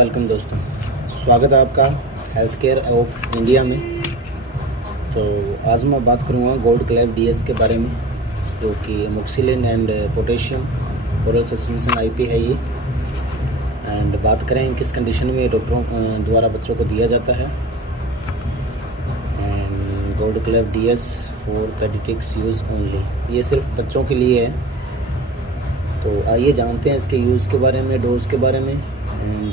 Welcome दोस्तों, स्वागत है आपका हेल्थ केयर ऑफ इंडिया में। तो आज मैं बात करूँगा गोल्ड क्लैब डीएस के बारे में, जो कि amoxicillin and potassium oral suspension IP है ये। एंड बात करें किस कंडीशन में डॉक्टरों द्वारा बच्चों को दिया जाता है। And gold club DS for paediatrics use only, ये सिर्फ बच्चों के लिए है। तो आइए जानते हैं इसके यूज़ के बारे में, डोज के बारे में एंड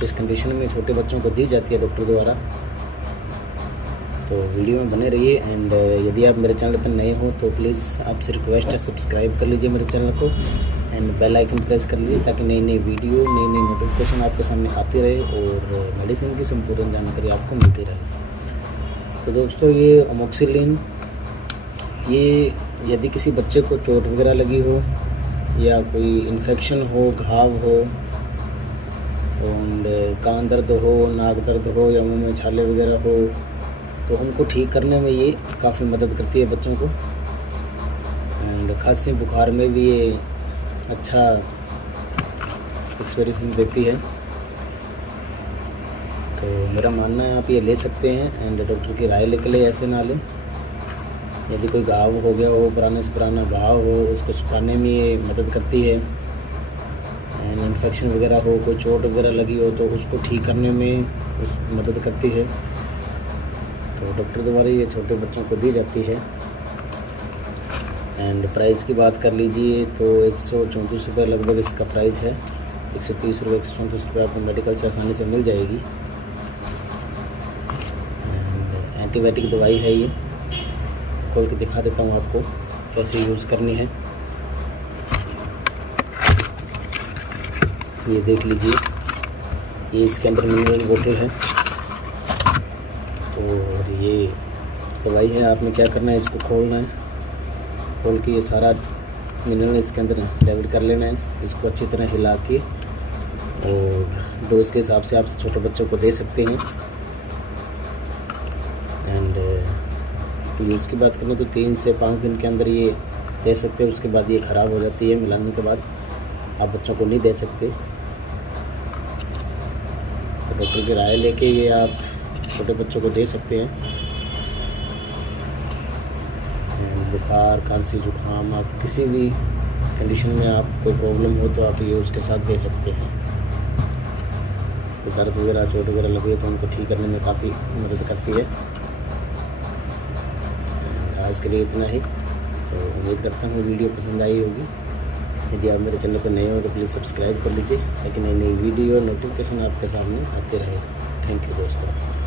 किस कंडीशन में छोटे बच्चों को दी जाती है डॉक्टर द्वारा। तो वीडियो में बने रहिए। एंड यदि आप मेरे चैनल पर नए हो तो प्लीज़ आपसे रिक्वेस्ट है सब्सक्राइब कर लीजिए मेरे चैनल को एंड बेल आइकन प्रेस कर लीजिए, ताकि नई नई वीडियो नई नई नोटिफिकेशन आपके सामने आती रहे और मेडिसिन की संपूर्ण जानकारी आपको मिलती रहे। तो दोस्तों, ये एमोक्सिलिन, ये यदि किसी बच्चे को चोट वगैरह लगी हो या कोई इन्फेक्शन हो, घाव हो और कान दर्द हो, नाक दर्द हो या मुंह में छाले वगैरह हो, तो उनको ठीक करने में ये काफ़ी मदद करती है बच्चों को। एंड खांसी बुखार में भी ये अच्छा एक्सपीरियंस देती है। तो मेरा मानना है आप ये ले सकते हैं एंड डॉक्टर की राय लेकर ले, ऐसे ना लें। यदि कोई घाव हो गया हो, पुराने से पुराना घाव हो, उसको सुखाने में ये मदद करती है। एंड इन्फेक्शन वगैरह हो, कोई चोट वगैरह लगी हो तो उसको ठीक करने में उस मदद करती है। तो डॉक्टर द्वारा ये छोटे बच्चों को दी जाती है। एंड प्राइस की बात कर लीजिए तो 134 रुपये लगभग इसका प्राइस है। 130 रुपये 134 रुपये आपको मेडिकल से आसानी से मिल जाएगी। एंड एंटीबायोटिक दवाई है ये, खोल के दिखा देता हूँ आपको कैसे यूज़ करनी है। ये देख लीजिए, ये इसके अंदर मिनरल बोतल है और ये दवाई है। आपने क्या करना है, इसको खोलना है, खोल के ये सारा मिनरल इसके अंदर डेविड कर लेना है। इसको अच्छी तरह हिला के और डोज के हिसाब से आप छोटे बच्चों को दे सकते हैं। एंड यूज़ की बात करें तो 3 से 5 दिन के अंदर ये दे सकते हैं। उसके बाद ये ख़राब हो जाती है, मिलाने के बाद आप बच्चों को नहीं दे सकते। तो डॉक्टर की राय लेके ये आप छोटे बच्चों को दे सकते हैं। बुखार, खांसी, जुकाम, आप किसी भी कंडीशन में आप कोई प्रॉब्लम हो तो आप ये उसके साथ दे सकते हैं। तो दर्द वगैरह, चोट वगैरह लगे तो उनको ठीक करने में काफ़ी मदद करती है। आज के लिए इतना ही। तो उम्मीद करता हूँ वीडियो पसंद आई होगी। यदि आप मेरे चैनल पर नए हो तो प्लीज़ सब्सक्राइब कर लीजिए, ताकि नई नई वीडियो नोटिफिकेशन आपके सामने आते रहे। थैंक यू दोस्तों।